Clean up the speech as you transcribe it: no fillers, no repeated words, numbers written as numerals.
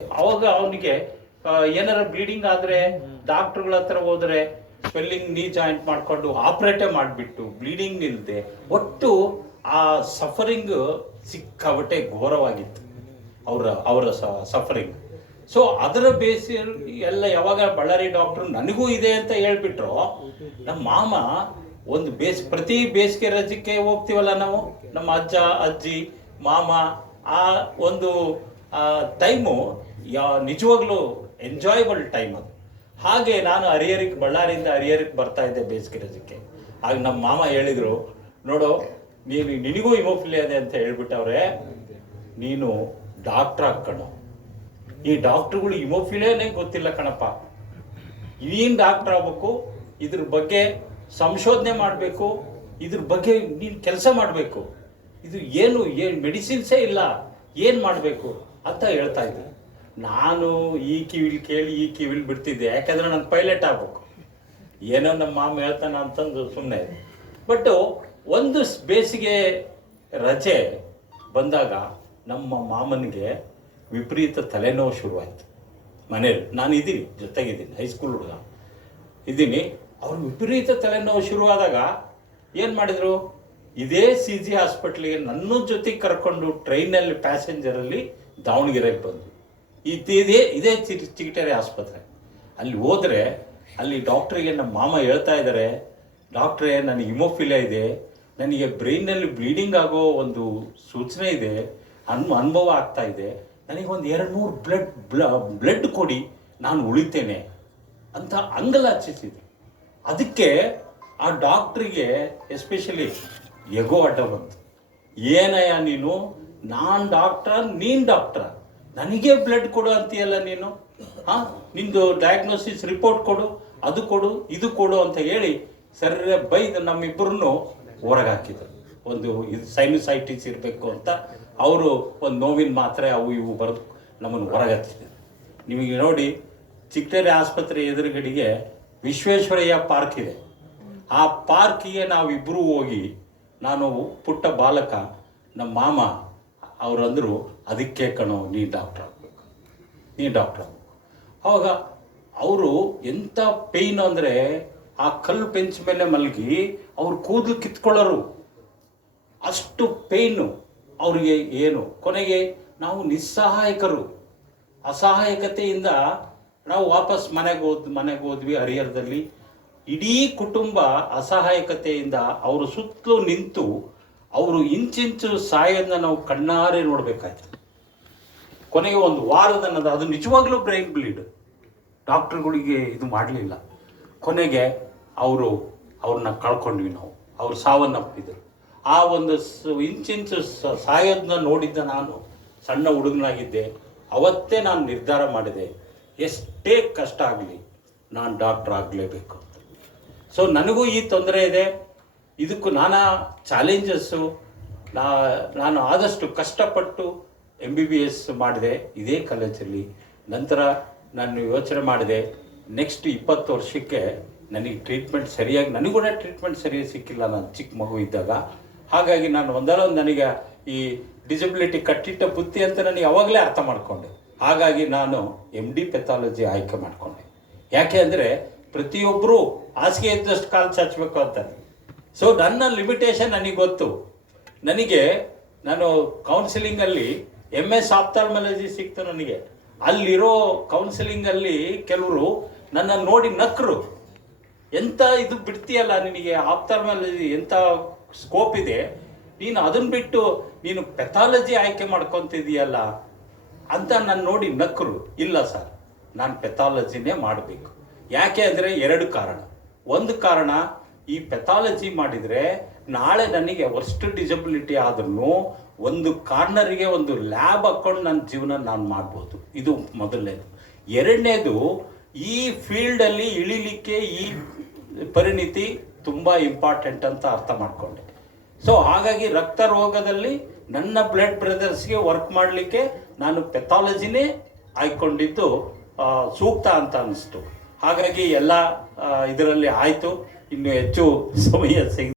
ಅವಾಗ ಅವನಿಗೆ ಏನಾರ ಬ್ಲೀಡಿಂಗ್ ಆದ್ರೆ ಡಾಕ್ಟರ್ಗಳ ಹತ್ರ ಹೋದ್ರೆ ಸ್ವೆಲ್ಲಿಂಗ್ ನೀ ಜಾಯಿಂಟ್ ಮಾಡ್ಕೊಂಡು ಆಪರೇಟೇ ಮಾಡಿಬಿಟ್ಟು ಬ್ಲೀಡಿಂಗ್ ನಿಲ್ದೆ ಒಟ್ಟು ಆ ಸಫರಿಂಗ್ ಸಿಕ್ಕಾಬಟ್ಟೆ ಘೋರವಾಗಿತ್ತು ಅವರ ಸಫರಿಂಗ್. ಸೊ ಅದರ ಬೇಸಿ ಎಲ್ಲ ಯಾವಾಗ ಬಳ್ಳಾರಿ ಡಾಕ್ಟರ್ ನನಗೂ ಇದೆ ಅಂತ ಹೇಳ್ಬಿಟ್ರು, ನಮ್ಮ ಮಾಮ ಒಂದು ಪ್ರತಿ ಬೇಸಿಗೆ ರಜಕ್ಕೆ ಹೋಗ್ತೀವಲ್ಲ ನಾವು, ನಮ್ಮ ಅಜ್ಜ ಅಜ್ಜಿ ಮಾಮ, ಆ ಒಂದು ಟೈಮು ನಿಜವಾಗ್ಲೂ ಎಂಜಾಯಬಲ್ ಟೈಮ್ ಅದು. ಹಾಗೆ ನಾನು ಬಳ್ಳಾರಿಯಿಂದ ಹರಿಹರಕ್ಕೆ ಬರ್ತಾ ಇದ್ದೆ ಬೇಸಿಗೆ ರಜಕ್ಕೆ. ಆಗ ನಮ್ಮ ಮಾಮ ಹೇಳಿದರು, ನೋಡು ನಿನಗೂ ಹಿಮೋಫಿಲಿಯಾ ಇದೆ ಅಂತ ಹೇಳ್ಬಿಟ್ಟವ್ರೆ, ನೀನು ಡಾಕ್ಟ್ರ್ ಹಾಕಣ. ಈ ಡಾಕ್ಟ್ರುಗಳು ಹಿಮೋಫಿಲಿಯಾನೇ ಗೊತ್ತಿಲ್ಲ ಕಣಪ್ಪ, ನೀನು ಡಾಕ್ಟ್ರ್ ಆಗ್ಬೇಕು, ಇದ್ರ ಬಗ್ಗೆ ಸಂಶೋಧನೆ ಮಾಡಬೇಕು, ಇದ್ರ ಬಗ್ಗೆ ನೀನು ಕೆಲಸ ಮಾಡಬೇಕು, ಇದು ಏನು ಮೆಡಿಸಿನ್ಸೇ ಇಲ್ಲ, ಏನು ಮಾಡಬೇಕು ಅಂತ ಹೇಳ್ತಾ ಇದ್ದೆ. ನಾನು ಈ ಕಿವಿಲಿ ಕೇಳಿ ಈ ಕಿವಿಲಿ ಬಿಡ್ತಿದ್ದೆ, ಯಾಕಂದರೆ ನಾನು ಪೈಲಟ್ ಆಗ್ಬೇಕು, ಏನೋ ನಮ್ಮ ಮಾಮ ಹೇಳ್ತಾನ ಅಂತಂದು ಸುಮ್ಮನೆ. ಬಟ್ ಒಂದು ಬೇಸಿಗೆ ರಜೆ ಬಂದಾಗ ನಮ್ಮ ಮಾಮನಿಗೆ ವಿಪರೀತ ತಲೆನೋವು ಶುರುವಾಯಿತು ಮನೇಲಿ. ನಾನು ಇದ್ದೀನಿ, ಜೊತೆಗಿದ್ದೀನಿ, ಹೈಸ್ಕೂಲ್ ಹುಡುಗ ಇದ್ದೀನಿ. ಅವ್ರು ವಿಪರೀತ ತಲೆನೋವು ಶುರುವಾದಾಗ ಏನು ಮಾಡಿದರು, ಇದೇ CG ಹಾಸ್ಪಿಟ್ಲಿಗೆ ನನ್ನ ಜೊತೆಗೆ ಕರ್ಕೊಂಡು ಟ್ರೈನಲ್ಲಿ ಪ್ಯಾಸೆಂಜರಲ್ಲಿ ದಾವಣಗೆರೆಗೆ ಬಂದು ಇದೇ ಚಿಗಟೇರಿ ಆಸ್ಪತ್ರೆ. ಅಲ್ಲಿ ಹೋದರೆ ಅಲ್ಲಿ ಡಾಕ್ಟ್ರಿಗೆ ನಮ್ಮ ಮಾಮ ಹೇಳ್ತಾ ಇದ್ದಾರೆ, ಡಾಕ್ಟ್ರೇ ನನಗೆ ಹಿಮೋಫಿಲಿಯಾ ಇದೆ, ನನಗೆ ಬ್ರೈನಲ್ಲಿ ಬ್ಲೀಡಿಂಗ್ ಆಗೋ ಒಂದು ಸೂಚನೆ ಇದೆ, ಅನುಭವ ಆಗ್ತಾ ಇದೆ, ನನಗೆ ಒಂದು 2-3 ಬ್ಲಡ್ ಕೊಡಿ, ನಾನು ಉಳಿತೇನೆ ಅಂತ ಅಂಗಲಾಚಿಸಿದೆ. ಅದಕ್ಕೆ ಆ ಡಾಕ್ಟ್ರಿಗೆ ಎಸ್ಪೆಷಲಿ ಎಗೋ ಅಡ್ಡ ಬಂತು. ಏನಯ್ಯ ನೀನು, ನಾನು ಡಾಕ್ಟ್ರ ನೀನು ಡಾಕ್ಟ್ರ, ನನಗೆ ಬ್ಲಡ್ ಕೊಡು ಅಂತೀಯಲ್ಲ ನೀನು, ನಿಂದು ಡಯಾಗ್ನೋಸಿಸ್ ರಿಪೋರ್ಟ್ ಕೊಡು, ಅದು ಕೊಡು ಇದು ಕೊಡು ಅಂತ ಹೇಳಿ ಸರಿ ಬೈದು ನಮ್ಮಿಬ್ಬರನ್ನು ಹೊರಗೆ ಹಾಕಿದ್ರು. ಒಂದು ಇದು ಸೈನುಸೈಟಿಸ್ ಇರಬೇಕು ಅಂತ ಅವರು ಒಂದು ನೋವಿನ ಮಾತ್ರೆ ಅವು ಇವು ಬರೆದು ನಮ್ಮನ್ನು ಹೊರಗೆ ಹತ್ತಿದ್ರು. ನಿಮಗೆ ನೋಡಿ, ಚಿಗಟೇರಿ ಆಸ್ಪತ್ರೆ ಎದುರುಗಡೆಗೆ ವಿಶ್ವೇಶ್ವರಯ್ಯ ಪಾರ್ಕ್ ಇದೆ. ಆ ಪಾರ್ಕಿಗೆ ನಾವಿಬ್ಬರೂ ಹೋಗಿ, ನಾನು ಪುಟ್ಟ ಬಾಲಕ, ನಮ್ಮ ಮಾಮ ಅವರು ಅಂದರು, ಅದಕ್ಕೆ ಕಣೋ ನೀ ಡಾಕ್ಟ್ರ್ ಆಗಬೇಕು, ನೀ ಡಾಕ್ಟ್ರ್ ಆಗಬೇಕು. ಆವಾಗ ಅವರು ಎಂಥ ಪೇಯ್ನು ಅಂದರೆ, ಆ ಕಲ್ಲು ಬೆಂಚ್ ಮೇಲೆ ಮಲಗಿ ಅವ್ರು ಕೂದಲು ಕಿತ್ಕೊಳ್ಳೋರು, ಅಷ್ಟು ಪೇಯ್ನು ಅವರಿಗೆ. ಏನು ಕೊನೆಗೆ ನಾವು ನಿಸ್ಸಹಾಯಕರು, ಅಸಹಾಯಕತೆಯಿಂದ ನಾವು ವಾಪಸ್ ಮನೆಗೆ ಹೋದ್ವಿ ಹರಿಹರದಲ್ಲಿ. ಇಡೀ ಕುಟುಂಬ ಅಸಹಾಯಕತೆಯಿಂದ ಅವರು ಸುತ್ತಲೂ ನಿಂತು ಅವರು ಇಂಚಿಂಚು ಸಾಯೋದನ್ನ ನಾವು ಕಣ್ಣಾರೆ ನೋಡಬೇಕಾಯ್ತು. ಕೊನೆಗೆ ಒಂದು ವಾರದನ್ನದು, ಅದು ನಿಜವಾಗ್ಲೂ ಬ್ರೈನ್ ಬ್ಲೀಡ್, ಡಾಕ್ಟ್ರುಗಳಿಗೆ ಇದು ಮಾಡಲಿಲ್ಲ. ಕೊನೆಗೆ ಅವ್ರನ್ನ ಕಳ್ಕೊಂಡ್ವಿ ನಾವು, ಅವ್ರು ಸಾವನ್ನಪ್ಪಿದ್ರು. ಆ ಒಂದು ಇಂಚಿಂಚು ಸಾಯೋದನ್ನ ನೋಡಿದ್ದ ನಾನು ಸಣ್ಣ ಹುಡುಗನಾಗಿದ್ದೆ. ಅವತ್ತೇ ನಾನು ನಿರ್ಧಾರ ಮಾಡಿದೆ, ಎಷ್ಟೇ ಕಷ್ಟ ಆಗಲಿ ನಾನು ಡಾಕ್ಟ್ರ್ ಆಗಲೇಬೇಕು ಅಂತ. ಸೊ ನನಗೂ ಈ ತೊಂದರೆ ಇದೆ, ಇದಕ್ಕೂ ನಾನಾ ಚಾಲೆಂಜಸ್ಸು. ನಾನು ಆದಷ್ಟು ಕಷ್ಟಪಟ್ಟು MBBS ಮಾಡಿದೆ ಇದೇ ಕಾಲೇಜಲ್ಲಿ. ನಂತರ ನಾನು ಯೋಚನೆ ಮಾಡಿದೆ, ನೆಕ್ಸ್ಟ್ 20 ವರ್ಷಕ್ಕೆ ನನಗೆ ಟ್ರೀಟ್ಮೆಂಟ್ ಸರಿಯಾಗಿ, ನನಗೂ ಟ್ರೀಟ್ಮೆಂಟ್ ಸರಿಯಾಗಿ ಸಿಕ್ಕಿಲ್ಲ ನಾನು ಚಿಕ್ಕ ಮಗು ಇದ್ದಾಗ. ಹಾಗಾಗಿ ನಾನು ಒಂದಲ್ಲ ಒಂದು ನನಗೆ ಈ ಡಿಸಬಿಲಿಟಿ ಕಟ್ಟಿಟ್ಟ ಬುತ್ತಿ ಅಂತ ನನಗೆ ಯಾವಾಗಲೇ ಅರ್ಥ ಮಾಡಿಕೊಂಡೆ. ಹಾಗಾಗಿ ನಾನು MD ಪೆಥಾಲಜಿ ಆಯ್ಕೆ ಮಾಡಿಕೊಂಡೆ. ಯಾಕೆ ಅಂದರೆ ಪ್ರತಿಯೊಬ್ಬರು ಹಾಸಿಗೆ ಇದ್ದಷ್ಟು ಕಾಲು ಚಾಚಬೇಕು ಅಂತಾರೆ. ಸೊ ನನ್ನ ಲಿಮಿಟೇಷನ್ ನನಗೆ ಗೊತ್ತು. ನಾನು ಕೌನ್ಸಿಲಿಂಗಲ್ಲಿ MS ಆಪ್ಥಾಲ್ಮಾಲಜಿ ಸಿಕ್ತು ನನಗೆ. ಅಲ್ಲಿರೋ ಕೌನ್ಸಿಲಿಂಗಲ್ಲಿ ಕೆಲವರು ನನ್ನನ್ನು ನೋಡಿ ನಕ್ಕರು, ಎಂಥ ಇದು ಬಿಡ್ತೀಯಲ್ಲ, ನಿನಗೆ ಆಪ್ಥಾಲ್ಮಾಲಜಿ ಎಂಥ ಸ್ಕೋಪ್ ಇದೆ, ನೀನು ಅದನ್ನು ಬಿಟ್ಟು ನೀನು ಪೆಥಾಲಜಿ ಆಯ್ಕೆ ಮಾಡ್ಕೊತಿದೀಯಲ್ಲ ಅಂತ ನಾನು ನೋಡಿ ನಕ್ಕರು. ಇಲ್ಲ ಸರ್, ನಾನು ಪೆಥಾಲಜಿನೇ ಮಾಡಬೇಕು. ಯಾಕೆ ಅಂದರೆ 2 ಕಾರಣ. ಒಂದು ಕಾರಣ, ಈ ಪೆಥಾಲಜಿ ಮಾಡಿದರೆ ನಾಳೆ ನನಗೆ ವರ್ಸ್ಟ್ ಡಿಸಬಿಲಿಟಿ ಆದ್ರೂ ಒಂದು ಕಾರ್ನರಿಗೆ ಒಂದು ಲ್ಯಾಬ್ ಹಾಕ್ಕೊಂಡು ನನ್ನ ಜೀವನ ನಾನು ಮಾಡ್ಬೋದು, ಇದು ಮೊದಲನೇದು. ಎರಡನೇದು, ಈ ಫೀಲ್ಡಲ್ಲಿ ಇಳಿಲಿಕ್ಕೆ ಈ ಪರಿಣಿತಿ ತುಂಬ ಇಂಪಾರ್ಟೆಂಟ್ ಅಂತ ಅರ್ಥ ಮಾಡಿಕೊಂಡೆ. ಸೊ ಹಾಗಾಗಿ ರಕ್ತ ರೋಗದಲ್ಲಿ ನನ್ನ ಬ್ಲಡ್ ಬ್ರದರ್ಸ್ಗೆ ವರ್ಕ್ ಮಾಡಲಿಕ್ಕೆ ನಾನು ಪೆಥಾಲಜಿನೇ ಆಯ್ಕೊಂಡಿದ್ದು ಸೂಕ್ತ ಅಂತ ಅನ್ನಿಸ್ತು. ಹಾಗಾಗಿ ಎಲ್ಲ ಇದರಲ್ಲಿ ಆಯಿತು. ಇನ್ನು ಹೆಚ್ಚು ಸಮಯ